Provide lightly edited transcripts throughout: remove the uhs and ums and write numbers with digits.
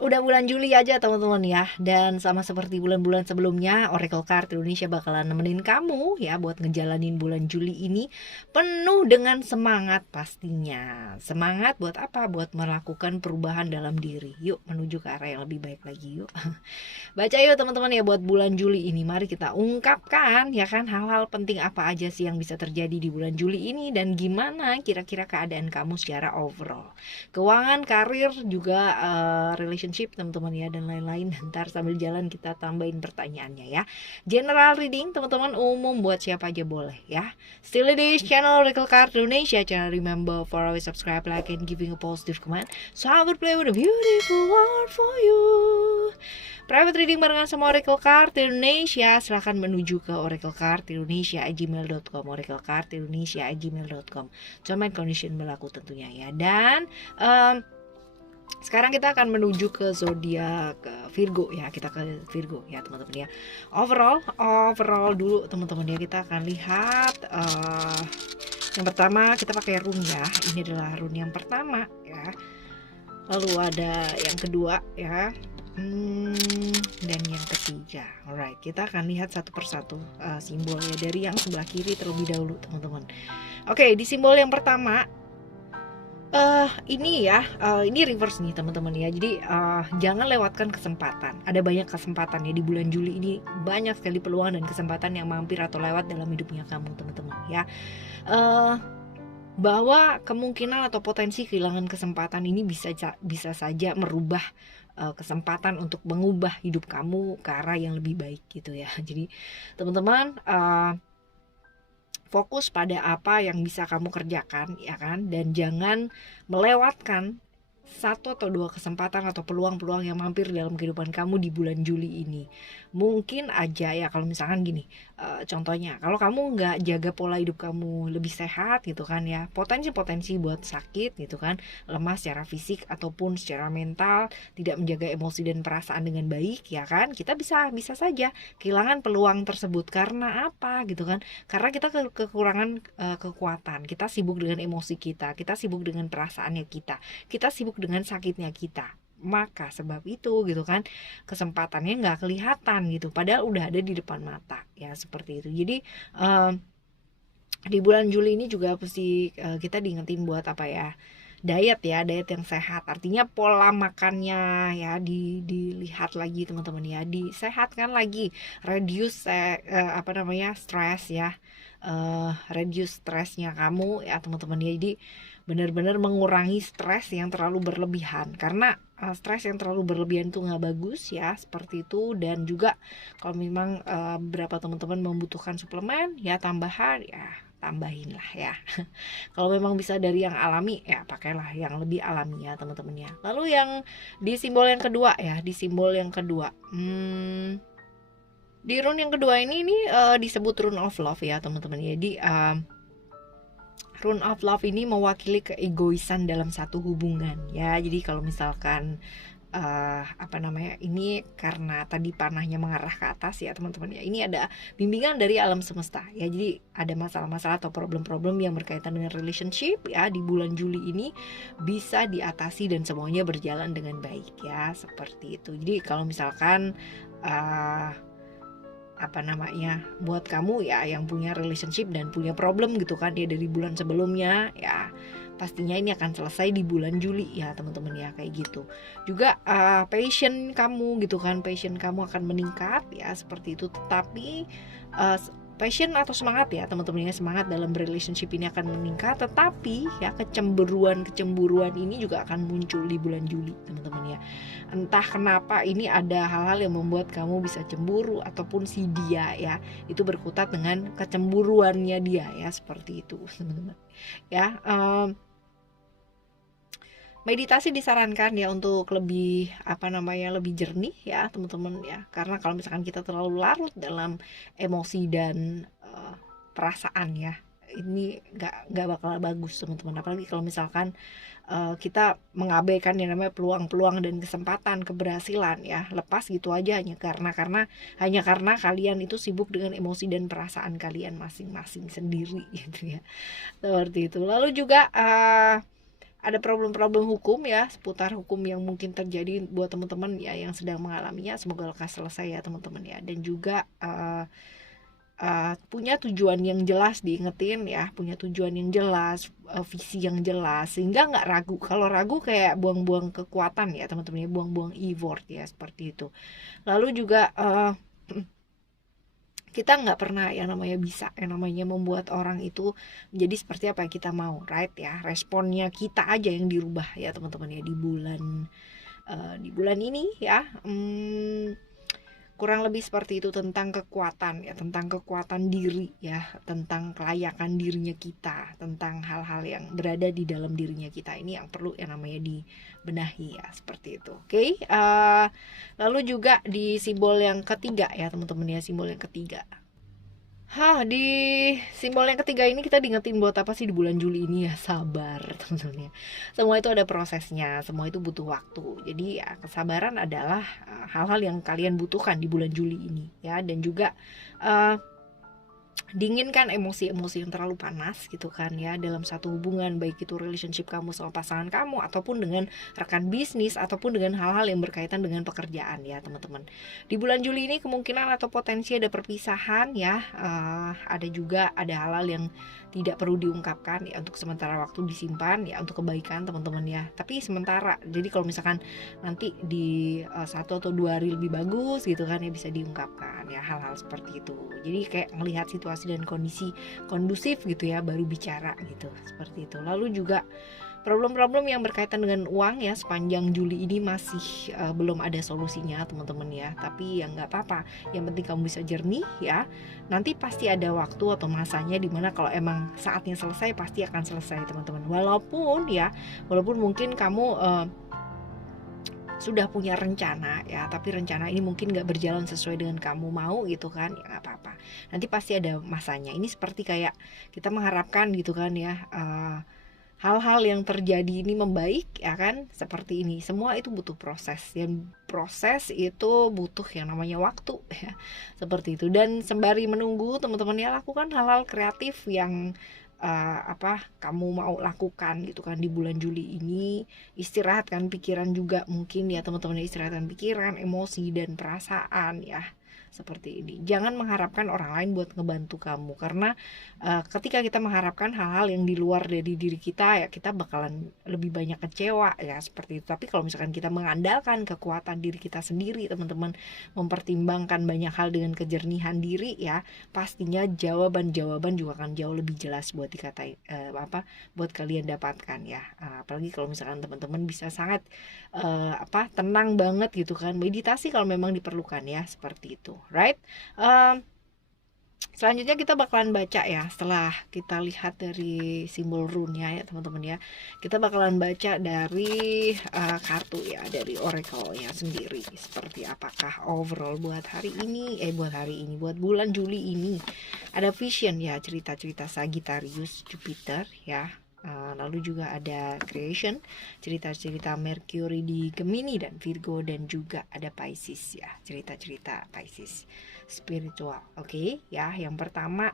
Udah bulan Juli aja teman-teman ya. Dan sama seperti bulan-bulan sebelumnya, Oracle Card Indonesia bakalan nemenin kamu ya buat ngejalanin bulan Juli ini penuh dengan semangat pastinya. Semangat buat apa? Buat melakukan perubahan dalam diri. Yuk menuju ke arah yang lebih baik lagi yuk. Baca yuk teman-teman ya buat bulan Juli ini. Mari kita ungkapkan ya kan hal-hal penting apa aja sih yang bisa terjadi di bulan Juli ini dan gimana kira-kira keadaan kamu secara overall. Keuangan, karir, juga relationship teman-teman ya dan lain-lain. Ntar sambil jalan kita tambahin pertanyaannya ya. General reading teman-teman umum buat siapa aja boleh ya. Still di channel Oracle Card Indonesia. Channel remember for always subscribe, like, and giving a positive comment. So I will play with a beautiful word for you. Private reading barengan sama Oracle Card Indonesia. Silahkan menuju ke Oracle Card Indonesia @gmail.com. Oracle Card Indonesia @gmail.com. Terms and condition berlaku tentunya ya. Dan sekarang kita akan menuju ke zodiak Virgo ya. Kita ke Virgo ya teman-teman ya. Overall dulu teman-teman ya, kita akan lihat yang pertama kita pakai rune ya. Ini adalah rune yang pertama ya. Lalu ada yang kedua ya. Dan yang ketiga. Alright, kita akan lihat satu persatu simbol ya dari yang sebelah kiri terlebih dahulu teman-teman. Oke, di simbol yang pertama ini ya, ini reverse nih teman-teman ya. Jadi jangan lewatkan kesempatan. Ada banyak kesempatan ya di bulan Juli ini, banyak sekali peluang dan kesempatan yang mampir atau lewat dalam hidupnya kamu teman-teman ya. Bahwa kemungkinan atau potensi kehilangan kesempatan ini bisa saja merubah kesempatan untuk mengubah hidup kamu ke arah yang lebih baik gitu ya. Jadi teman-teman fokus pada apa yang bisa kamu kerjakan ya kan, dan jangan melewatkan satu atau dua kesempatan atau peluang-peluang yang mampir dalam kehidupan kamu di bulan Juli ini. Mungkin aja ya kalau misalkan gini, contohnya kalau kamu nggak jaga pola hidup kamu lebih sehat gitu kan ya, potensi-potensi buat sakit gitu kan, lemah secara fisik ataupun secara mental, tidak menjaga emosi dan perasaan dengan baik ya kan, kita bisa saja kehilangan peluang tersebut. Karena apa gitu kan? Karena kita kekurangan kekuatan, kita sibuk dengan emosi kita sibuk dengan perasaannya kita sibuk dengan sakitnya kita. Maka sebab itu gitu kan, kesempatannya nggak kelihatan gitu, padahal udah ada di depan mata ya, seperti itu. Jadi di bulan Juli ini juga pasti kita diingetin buat apa ya, diet yang sehat. Artinya pola makannya ya dilihat lagi teman-teman ya, disehatkan lagi, reduce stres ya, reduce stresnya kamu ya teman-teman ya. Jadi benar-benar mengurangi stres yang terlalu berlebihan, karena stres yang terlalu berlebihan itu nggak bagus ya, seperti itu. Dan juga kalau memang beberapa teman-teman membutuhkan suplemen ya tambahan ya, tambahin lah ya. Kalau memang bisa dari yang alami ya pakailah yang lebih alami ya teman-teman ya. Lalu yang di simbol yang kedua ya, di simbol yang kedua di rune yang kedua ini disebut rune of love ya teman-teman ya. Jadi rune of love ini mewakili keegoisan dalam satu hubungan ya. Jadi kalau misalkan ini karena tadi panahnya mengarah ke atas ya teman-teman ya, ini ada bimbingan dari alam semesta ya. Jadi ada masalah-masalah atau problem-problem yang berkaitan dengan relationship ya di bulan Juli ini bisa diatasi dan semuanya berjalan dengan baik ya, seperti itu. Jadi kalau misalkan buat kamu ya yang punya relationship dan punya problem gitu kan ya dari bulan sebelumnya ya, pastinya ini akan selesai di bulan Juli ya teman-teman ya, kayak gitu. Juga passion kamu gitu kan, passion kamu akan meningkat ya, seperti itu. Tetapi passion atau semangat ya teman-teman ya, semangat dalam relationship ini akan meningkat, tetapi ya kecemburuan ini juga akan muncul di bulan Juli teman-teman ya. Entah kenapa ini ada hal-hal yang membuat kamu bisa cemburu, ataupun si dia ya itu berkutat dengan kecemburuannya dia ya, seperti itu teman-teman ya. Meditasi disarankan ya untuk lebih lebih jernih ya teman-teman ya, karena kalau misalkan kita terlalu larut dalam emosi dan perasaan ya, ini nggak bakal bagus teman-teman. Apalagi kalau misalkan kita mengabaikan yang namanya peluang-peluang dan kesempatan keberhasilan ya, lepas gitu aja hanya karena kalian itu sibuk dengan emosi dan perasaan kalian masing-masing sendiri gitu ya, seperti itu. Lalu juga ada problem-problem hukum ya, seputar hukum yang mungkin terjadi buat teman-teman ya yang sedang mengalaminya. Semoga lekas selesai ya teman-teman ya. Dan juga punya tujuan yang jelas, diingetin ya, punya tujuan yang jelas, visi yang jelas, sehingga nggak ragu. Kalau ragu kayak buang-buang kekuatan ya teman-teman ya, buang-buang effort ya, seperti itu. Lalu juga kita nggak pernah yang namanya bisa, yang namanya membuat orang itu menjadi seperti apa yang kita mau, right ya. Responnya kita aja yang dirubah ya teman-teman ya, di bulan ini ya. Kurang lebih seperti itu, tentang kekuatan ya, tentang kekuatan diri ya, tentang kelayakan dirinya kita, tentang hal-hal yang berada di dalam dirinya kita. Ini yang perlu yang namanya dibenahi ya, seperti itu. Oke. Lalu juga di simbol yang ketiga ya teman-teman ya, simbol yang ketiga. Di simbol yang ketiga ini kita diingetin buat apa sih di bulan Juli ini ya, sabar teman-teman ya. Semua itu ada prosesnya, semua itu butuh waktu. Jadi ya, kesabaran adalah hal-hal yang kalian butuhkan di bulan Juli ini ya. Dan juga dinginkan emosi-emosi yang terlalu panas gitu kan ya, dalam satu hubungan, baik itu relationship kamu sama pasangan kamu, ataupun dengan rekan bisnis, ataupun dengan hal-hal yang berkaitan dengan pekerjaan ya teman-teman. Di bulan Juli ini kemungkinan atau potensi ada perpisahan ya, ada juga ada hal-hal yang tidak perlu diungkapkan ya, untuk sementara waktu disimpan ya, untuk kebaikan teman-teman ya, tapi sementara. Jadi kalau misalkan nanti di 1 atau 2 hari lebih bagus gitu kan ya, bisa diungkapkan ya, hal-hal seperti itu. Jadi kayak melihat situasi dan kondisi kondusif gitu ya, baru bicara gitu, seperti itu. Lalu juga problem-problem yang berkaitan dengan uang ya, sepanjang Juli ini masih belum ada solusinya teman-teman ya, tapi ya nggak apa-apa, yang penting kamu bisa jernih ya. Nanti pasti ada waktu atau masanya dimana kalau emang saatnya selesai, pasti akan selesai teman-teman. Walaupun mungkin kamu sudah punya rencana ya, tapi rencana ini mungkin gak berjalan sesuai dengan kamu mau gitu kan, ya gak apa-apa, nanti pasti ada masanya. Ini seperti kayak kita mengharapkan gitu kan ya, hal-hal yang terjadi ini membaik ya kan, seperti ini. Semua itu butuh proses, dan proses itu butuh yang namanya waktu ya, seperti itu. Dan sembari menunggu teman-teman ya, lakukan hal-hal kreatif yang kamu mau lakukan gitu kan di bulan Juli ini. Istirahatkan pikiran juga mungkin ya teman-teman, istirahatkan pikiran, emosi dan perasaan ya, seperti ini. Jangan mengharapkan orang lain buat ngebantu kamu, karena ketika kita mengharapkan hal-hal yang di luar dari diri kita ya, kita bakalan lebih banyak kecewa ya, seperti itu. Tapi kalau misalkan kita mengandalkan kekuatan diri kita sendiri teman-teman, mempertimbangkan banyak hal dengan kejernihan diri ya, pastinya jawaban-jawaban juga akan jauh lebih jelas buat buat kalian dapatkan ya. Apalagi kalau misalkan teman-teman bisa sangat tenang banget gitu kan, meditasi kalau memang diperlukan ya, seperti itu, right? Selanjutnya kita bakalan baca ya, setelah kita lihat dari simbol rune-nya ya teman-teman ya, kita bakalan baca dari kartu ya, dari oracle-nya sendiri, seperti apakah overall buat buat bulan Juli ini. Ada vision ya, cerita-cerita Sagittarius, Jupiter ya. Lalu juga ada creation, cerita-cerita Mercury di Gemini dan Virgo, dan juga ada Pisces ya, cerita-cerita Pisces spiritual. Oke ya, yang pertama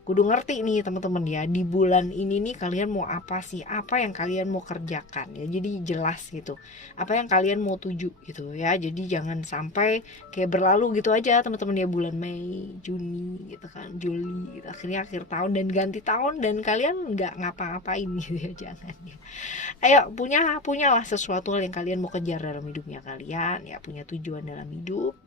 kudu ngerti nih teman-teman ya, di bulan ini nih kalian mau apa sih, apa yang kalian mau kerjakan ya, jadi jelas gitu apa yang kalian mau tuju gitu ya. Jadi jangan sampai kayak berlalu gitu aja teman-teman ya, bulan Mei, Juni gitu kan, Juli gitu, akhirnya akhir tahun dan ganti tahun dan kalian nggak ngapa-ngapain gitu ya, jangan ya. Ayo punyalah sesuatu hal yang kalian mau kejar dalam hidupnya kalian ya, punya tujuan dalam hidup.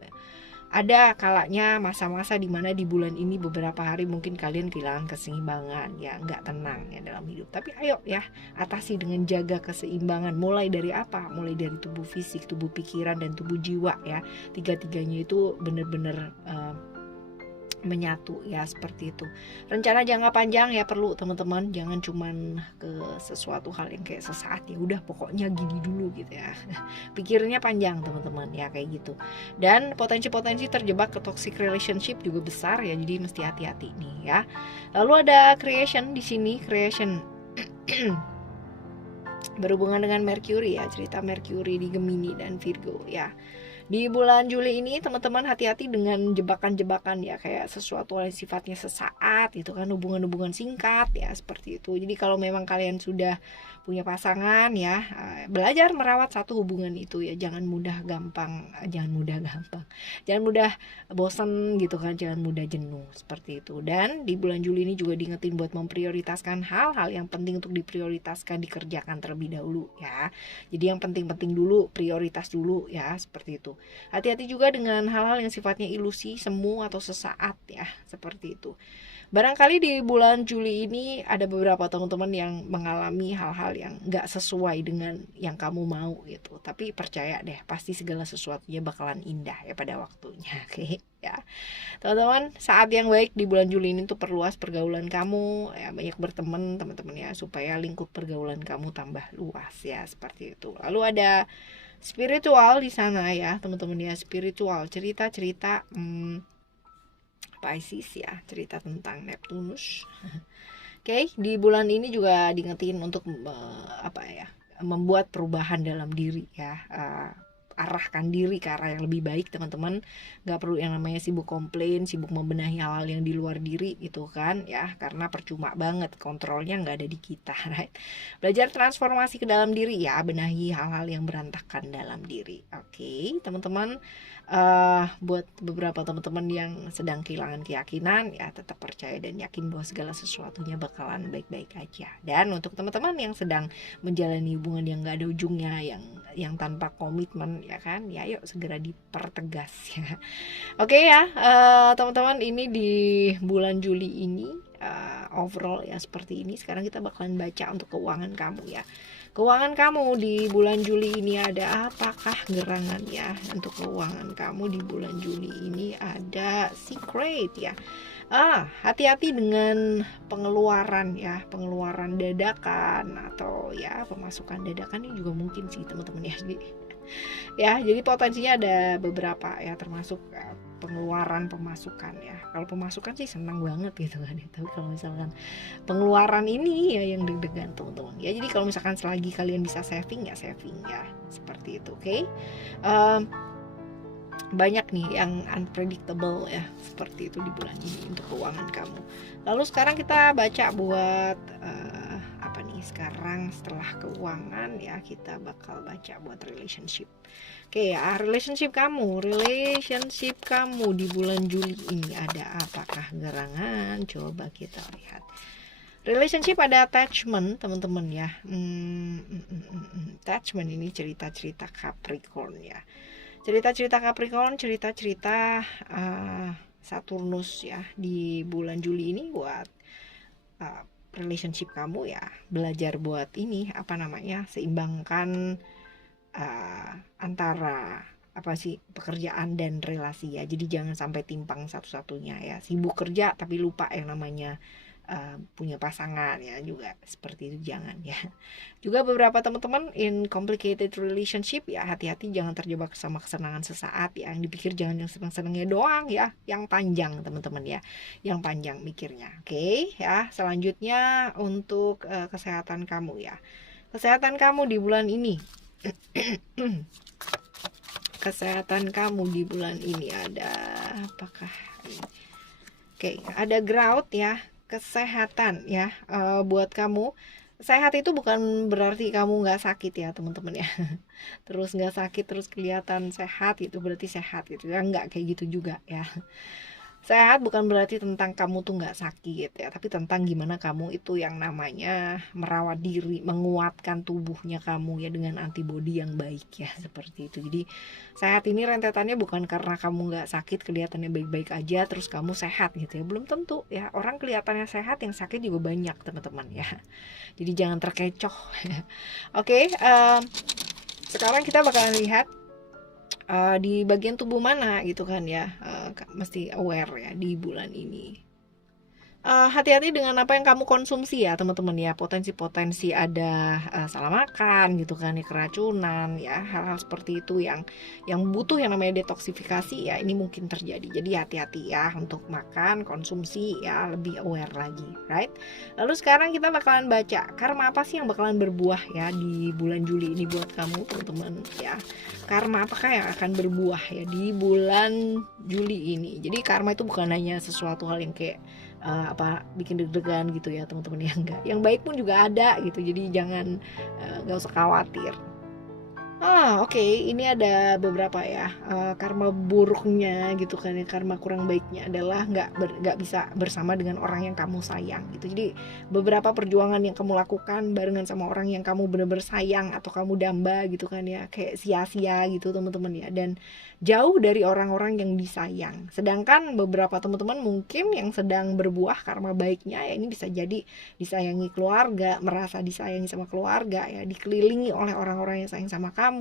Ada kalanya masa-masa dimana di bulan ini beberapa hari mungkin kalian kehilangan keseimbangan ya, nggak tenang ya dalam hidup. Tapi ayo ya, atasi dengan jaga keseimbangan. Mulai dari apa? Mulai dari tubuh fisik, tubuh pikiran, dan tubuh jiwa ya. Tiga-tiganya itu benar-benar menyatu ya, seperti itu. Rencana jangka panjang ya perlu teman-teman, jangan cuman ke sesuatu hal yang kayak sesaat ya udah pokoknya gini dulu gitu ya. Pikirnya panjang teman-teman ya, kayak gitu. Dan potensi-potensi terjebak ke toxic relationship juga besar ya, jadi mesti hati-hati nih ya. Lalu ada creation di sini, creation berhubungan dengan Mercury ya, cerita Mercury di Gemini dan Virgo ya. Di bulan Juli ini teman-teman hati-hati dengan jebakan-jebakan ya, kayak sesuatu yang sifatnya sesaat gitu kan, hubungan-hubungan singkat ya seperti itu. Jadi kalau memang kalian sudah punya pasangan ya, belajar merawat satu hubungan itu ya, jangan mudah gampang, jangan mudah bosan gitu kan, jangan mudah jenuh seperti itu. Dan di bulan Juli ini juga diingetin buat memprioritaskan hal-hal yang penting untuk diprioritaskan, dikerjakan terlebih dahulu ya. Jadi yang penting-penting dulu, prioritas dulu ya, seperti itu. Hati-hati juga dengan hal-hal yang sifatnya ilusi, semu atau sesaat ya, seperti itu. Barangkali di bulan Juli ini ada beberapa teman-teman yang mengalami hal-hal yang gak sesuai dengan yang kamu mau gitu. Tapi percaya deh, pasti segala sesuatunya bakalan indah ya pada waktunya. Oke ya. Teman-teman, saat yang baik di bulan Juli ini tuh perluas pergaulan kamu ya, banyak berteman teman-teman ya, supaya lingkup pergaulan kamu tambah luas ya, seperti itu. Lalu ada spiritual di sana ya teman-teman ya, spiritual, cerita-cerita Pisces ya, cerita tentang Neptunus. Oke, di bulan ini juga diingetin untuk membuat perubahan dalam diri ya, arahkan diri ke arah yang lebih baik teman-teman. Gak perlu yang namanya sibuk komplain, sibuk membenahi hal-hal yang di luar diri gitu kan ya, karena percuma banget, kontrolnya gak ada di kita, right? Belajar transformasi ke dalam diri ya, benahi hal-hal yang berantakan dalam diri. Oke, teman-teman, buat beberapa teman-teman yang sedang kehilangan keyakinan ya, tetap percaya dan yakin bahwa segala sesuatunya bakalan baik-baik aja. Dan untuk teman-teman yang sedang menjalani hubungan yang gak ada ujungnya, yang tanpa komitmen ya kan, ya yuk segera dipertegas ya. Oke ya, teman-teman, ini di bulan Juli ini overall ya seperti ini. Sekarang kita bakalan baca untuk keuangan kamu ya. Keuangan kamu di bulan Juli ini ada apakah gerangannya? Untuk keuangan kamu di bulan Juli ini ada secret ya. Hati-hati dengan pengeluaran ya, pengeluaran dadakan atau ya pemasukan dadakan ini juga mungkin sih teman-teman ya. Jadi potensinya ada beberapa ya, termasuk pengeluaran, pemasukan ya. Kalau pemasukan sih senang banget gitu kan ya. Tapi kalau misalkan pengeluaran ini ya yang deg-degan teman-teman ya. Jadi kalau misalkan selagi kalian bisa saving ya saving ya, seperti itu. Oke. Banyak nih yang unpredictable ya, seperti itu di bulan ini untuk keuangan kamu. Lalu sekarang kita baca buat apa nih sekarang, setelah keuangan ya kita bakal baca buat relationship. Oke ya, relationship kamu di bulan Juli ini ada apakah gerangan? Coba kita lihat. Relationship ada attachment teman-teman ya. Attachment ini cerita-cerita Capricorn ya. Cerita-cerita Capricorn, cerita-cerita Saturnus ya di bulan Juli ini buat relationship kamu ya. Belajar buat ini seimbangkan antara pekerjaan dan relasi ya. Jadi jangan sampai timpang satu-satunya ya. Sibuk kerja tapi lupa yang namanya punya pasangan ya, juga seperti itu jangan ya. Juga beberapa teman-teman in complicated relationship ya, hati-hati jangan terjebak sama kesenangan sesaat ya. Yang dipikir jangan yang senang-senangnya doang ya, yang panjang teman-teman ya, yang panjang mikirnya. Oke ya, selanjutnya untuk kesehatan kamu ya. Kesehatan kamu di bulan ini kesehatan kamu di bulan ini ada apakah Oke, ada ground ya, kesehatan ya. Buat kamu, sehat itu bukan berarti kamu nggak sakit ya teman-teman ya. Terus nggak sakit terus kelihatan sehat itu berarti sehat gitu ya, nggak kayak gitu juga ya. Sehat bukan berarti tentang kamu tuh nggak sakit ya, tapi tentang gimana kamu itu yang namanya merawat diri, menguatkan tubuhnya kamu ya dengan antibodi yang baik ya, seperti itu. Jadi sehat ini rentetannya bukan karena kamu nggak sakit kelihatannya baik-baik aja terus kamu sehat gitu ya, belum tentu ya. Orang kelihatannya sehat yang sakit juga banyak teman-teman ya. Jadi jangan terkecoh. Oke, sekarang kita bakalan lihat di bagian tubuh mana gitu kan ya, mesti aware ya di bulan ini. Hati-hati dengan apa yang kamu konsumsi ya teman-teman ya, potensi-potensi ada salah makan gitu kan ya, keracunan ya, hal-hal seperti itu yang butuh yang namanya detoksifikasi ya, ini mungkin terjadi. Jadi hati-hati ya untuk makan, konsumsi ya, lebih aware lagi, right? Lalu sekarang kita bakalan baca karma apa sih yang bakalan berbuah ya di bulan Juli ini buat kamu teman-teman ya. Karma apakah yang akan berbuah ya di bulan Juli ini. Jadi karma itu bukan hanya sesuatu hal yang kayak bikin deg-degan gitu ya teman-teman ya, enggak, yang baik pun juga ada gitu, jadi jangan nggak usah khawatir. Oke, ini ada beberapa ya, karma buruknya gitu kan ya, karma kurang baiknya adalah nggak bisa bersama dengan orang yang kamu sayang gitu. Jadi beberapa perjuangan yang kamu lakukan barengan sama orang yang kamu benar-benar sayang atau kamu damba gitu kan ya, kayak sia-sia gitu teman-teman ya, dan jauh dari orang-orang yang disayang. Sedangkan beberapa teman-teman mungkin yang sedang berbuah karma baiknya ya, ini bisa jadi disayangi keluarga, merasa disayangi sama keluarga ya, dikelilingi oleh orang-orang yang sayang sama kamu,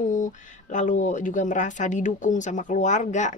lalu juga merasa didukung sama keluarga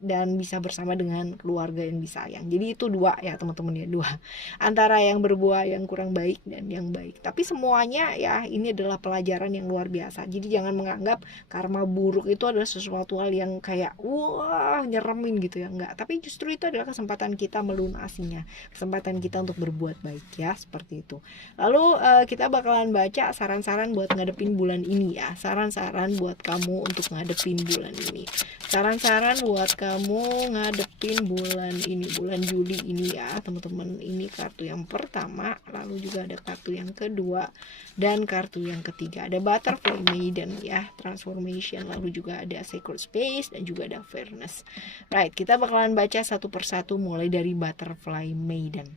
dan bisa bersama dengan keluarga yang disayang. Jadi itu dua ya teman-teman ya, dua antara yang berbuah yang kurang baik dan yang baik. Tapi semuanya ya ini adalah pelajaran yang luar biasa. Jadi jangan menganggap karma buruk itu adalah sesuatu hal yang kayak wah nyeremin gitu ya, enggak. Tapi justru itu adalah kesempatan kita melunasinya, kesempatan kita untuk berbuat baik ya, seperti itu. Lalu kita bakalan baca saran-saran buat ngadepin bulan ini ya, saran-saran buat kamu untuk ngadepin bulan ini, saran-saran buat kamu ngadepin bulan ini, bulan Juli ini ya teman-teman. Ini kartu yang pertama, lalu juga ada kartu yang kedua dan kartu yang ketiga. Ada Butterfly Maiden ya, transformation, lalu juga ada Sacred Space dan juga ada Fairness. Right, kita bakalan baca satu persatu mulai dari Butterfly Maiden.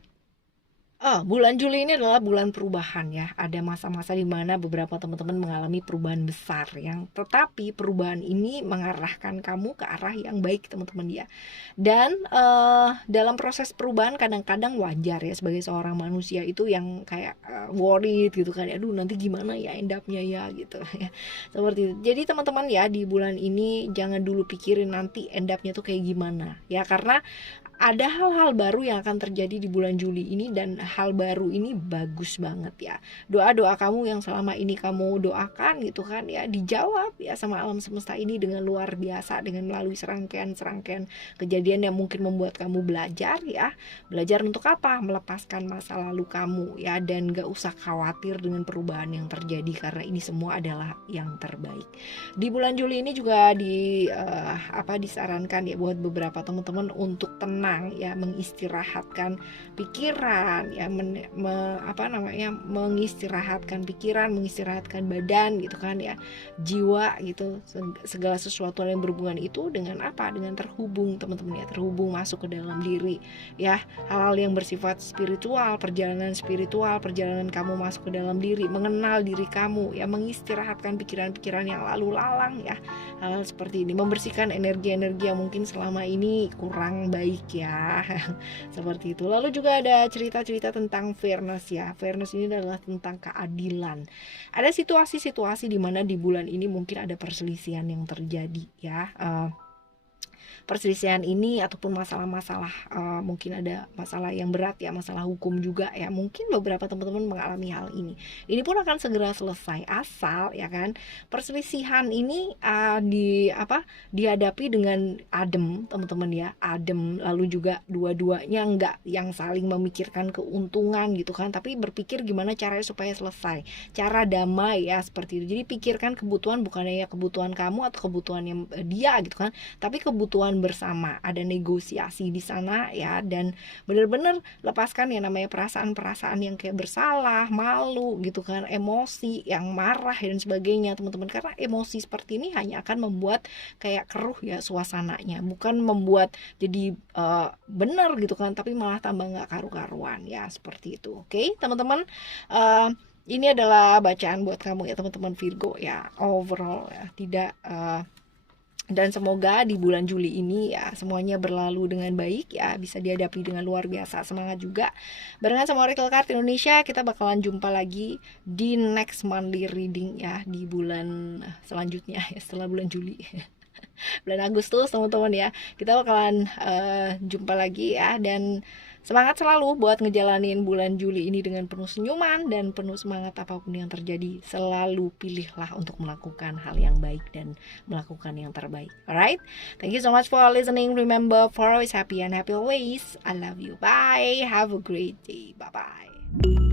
Bulan Juli ini adalah bulan perubahan ya. Ada masa-masa di mana beberapa teman-teman mengalami perubahan besar, yang tetapi perubahan ini mengarahkan kamu ke arah yang baik teman-teman ya. Dan dalam proses perubahan kadang-kadang wajar ya sebagai seorang manusia itu yang kayak worried gitu kan. Aduh nanti gimana ya end up-nya ya gitu ya. Seperti itu. Jadi teman-teman ya, di bulan ini jangan dulu pikirin nanti end up-nya tuh kayak gimana ya, karena ada hal-hal baru yang akan terjadi di bulan Juli ini, dan hal baru ini bagus banget ya. Doa-doa kamu yang selama ini kamu doakan gitu kan ya, dijawab ya sama alam semesta ini dengan luar biasa, dengan melalui serangkaian kejadian yang mungkin membuat kamu belajar ya. Belajar untuk apa? Melepaskan masa lalu kamu ya, dan gak usah khawatir dengan perubahan yang terjadi, karena ini semua adalah yang terbaik. Di bulan Juli ini juga disarankan ya buat beberapa teman-teman untuk tenang ya, mengistirahatkan pikiran ya, mengistirahatkan pikiran, mengistirahatkan badan gitu kan ya, jiwa gitu, segala sesuatu yang berhubungan itu dengan apa? Dengan terhubung teman-teman ya, terhubung masuk ke dalam diri ya, hal-hal yang bersifat spiritual, perjalanan kamu masuk ke dalam diri, mengenal diri kamu ya, mengistirahatkan pikiran-pikiran yang lalu lalang ya, hal seperti ini, membersihkan energi-energi yang mungkin selama ini kurang baik ya. Seperti itu. Lalu juga ada cerita-cerita tentang fairness ya. Fairness ini adalah tentang keadilan. Ada situasi-situasi di mana di bulan ini mungkin ada perselisihan yang terjadi ya. Perselisihan ini ataupun masalah-masalah, mungkin ada masalah yang berat ya, masalah hukum juga ya, mungkin beberapa teman-teman mengalami hal ini pun akan segera selesai, asal ya kan perselisihan ini dihadapi dengan adem teman-teman ya, adem, lalu juga dua-duanya enggak yang saling memikirkan keuntungan gitu kan, tapi berpikir gimana caranya supaya selesai, cara damai ya, seperti itu. Jadi pikirkan kebutuhan, bukan hanya kebutuhan kamu atau kebutuhan dia gitu kan, tapi kebutuhan bersama, ada negosiasi di sana ya, dan benar-benar lepaskan yang namanya perasaan-perasaan yang kayak bersalah, malu gitu kan, emosi yang marah dan sebagainya teman-teman, karena emosi seperti ini hanya akan membuat kayak keruh ya suasananya, bukan membuat jadi benar gitu kan, tapi malah tambah nggak karu-karuan ya, seperti itu. Oke teman-teman, ini adalah bacaan buat kamu ya teman-teman Virgo ya, overall ya, tidak dan semoga di bulan Juli ini ya semuanya berlalu dengan baik ya, bisa dihadapi dengan luar biasa. Semangat juga barengan sama Oracle Card Indonesia. Kita bakalan jumpa lagi di next monthly reading ya, di bulan selanjutnya ya, setelah bulan Juli. Bulan Agustus teman-teman ya, kita bakalan jumpa lagi ya, dan Semangat selalu buat ngejalanin bulan Juli ini dengan penuh senyuman dan penuh semangat apapun yang terjadi. Selalu pilihlah untuk melakukan hal yang baik dan melakukan yang terbaik. Alright? Thank you so much for listening. Remember, for always happy and happy always. I love you. Bye. Have a great day. Bye-bye.